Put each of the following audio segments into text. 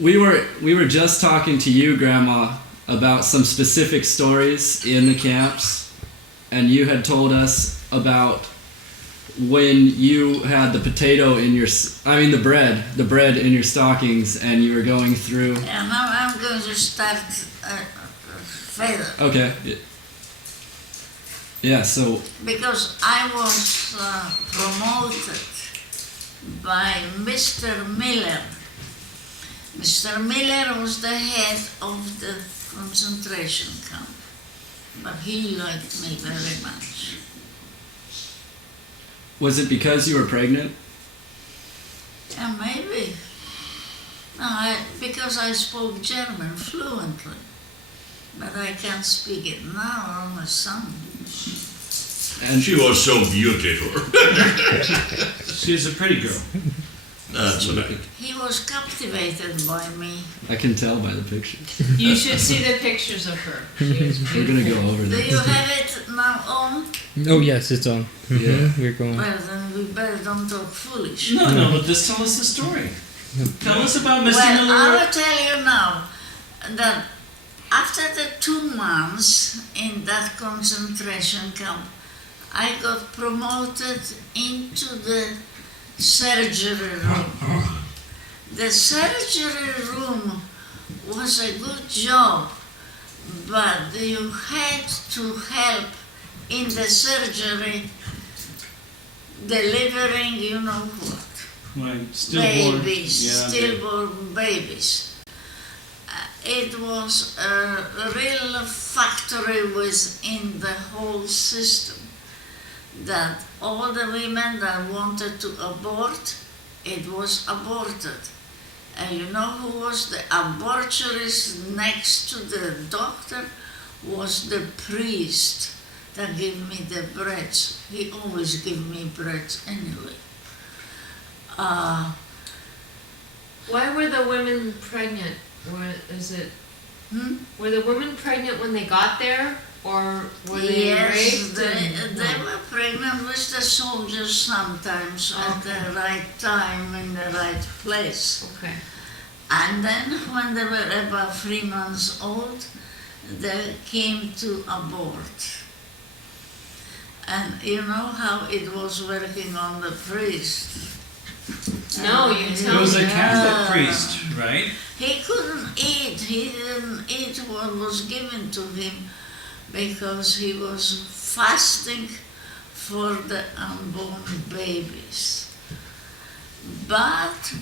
we were just talking to you, Grandma, about some specific stories in the camps, and you had told us about when you had the potato in your, the bread in your stockings, and you were going through. Yeah, now I'm going to start further. Okay. Yeah, so. Because I was promoted by Mr. Miller. Mr. Miller was the head of the concentration camp, but he liked me very much. Was it because you were pregnant? Yeah, maybe. No, because I spoke German fluently, but I can't speak it now on my son. And she was so beautiful. She's a pretty girl. That's right. He was captivated by me. I can tell by the pictures. You should see the pictures of her. She was We're gonna beautiful. go over Do that. you have it now on? Oh yes, it's on. Yeah. We're going. Well, then we better don't talk foolish. No, but just tell us the story. Tell us about Mr. Well, I Miller. will tell you now that after the 2 months in that concentration camp, I got promoted into the surgery room. The surgery room was a good job, but you had to help in the surgery delivering, you know what, Right, stillborn. babies, Yeah, stillborn babies. It was a real factory within the whole system, that all the women that wanted to abort, it was aborted. And you know who was the aborturist next to the doctor? Was the priest that gave me the breads. He always gave me breads anyway. Why were the women pregnant? Were the women pregnant when they got there, or were they Yes, raped? they were pregnant with the soldiers sometimes at the right time in the right place. Okay. And then when they were about 3 months old, they came to abort. And you know how it was working on the priest. No, you It tell was me. a Catholic priest, right? He couldn't eat. He didn't eat what was given to him because he was fasting for the unborn babies. But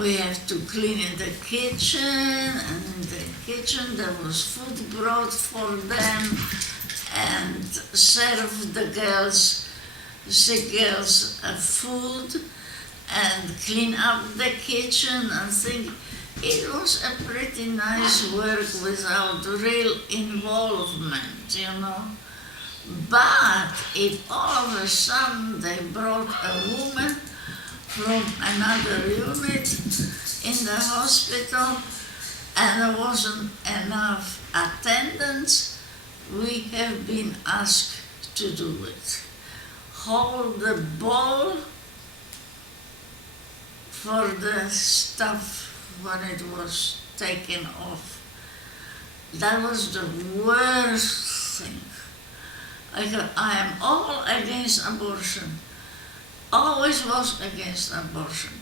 we have to clean in the kitchen, and in the kitchen there was food brought for them, and serve the girls, sick girls, food, and clean up the kitchen and things. It was a pretty nice work without real involvement, you know. But if all of a sudden they brought a woman from another unit in the hospital and there wasn't enough attendance, we have been asked to do it. Hold the bowl for the stuff when it was taken off. That was the worst thing. I am all against abortion. Always was against abortion.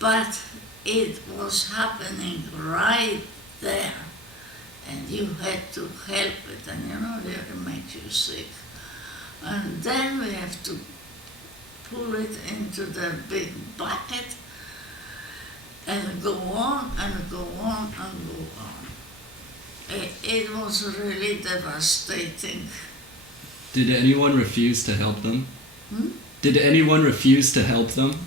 But it was happening right there. And you had to help it, and you know, it makes you sick. And then we have to pull it into the big bucket and go on and go on and go on. It was really devastating. Did anyone refuse to help them? Hmm? Did anyone refuse to help them?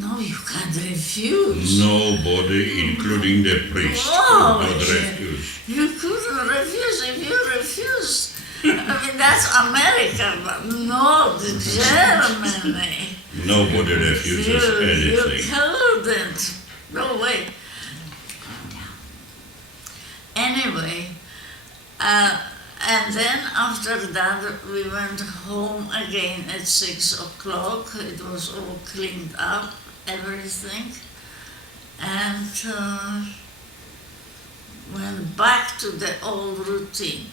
No, you can't refuse. Nobody, including the priest, Whoa, could yeah. refuse. You couldn't refuse. If you refuse, I mean, that's America, but not Germany. Nobody refuses You anything. couldn't. No way. Anyway, and then after that we went home again at 6 o'clock. It was all cleaned up, everything. and went back to the old routine.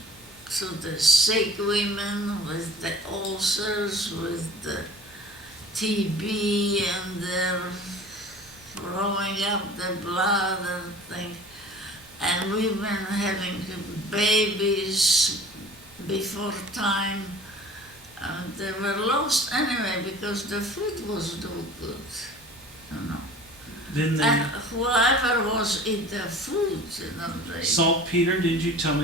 So the sick women with the ulcers, with the TB, and they're throwing up the blood and things, and women having babies before time, and they were lost anyway because the food was no good, you know. Then And whoever was in the food, you know, they saltpeter, did you tell me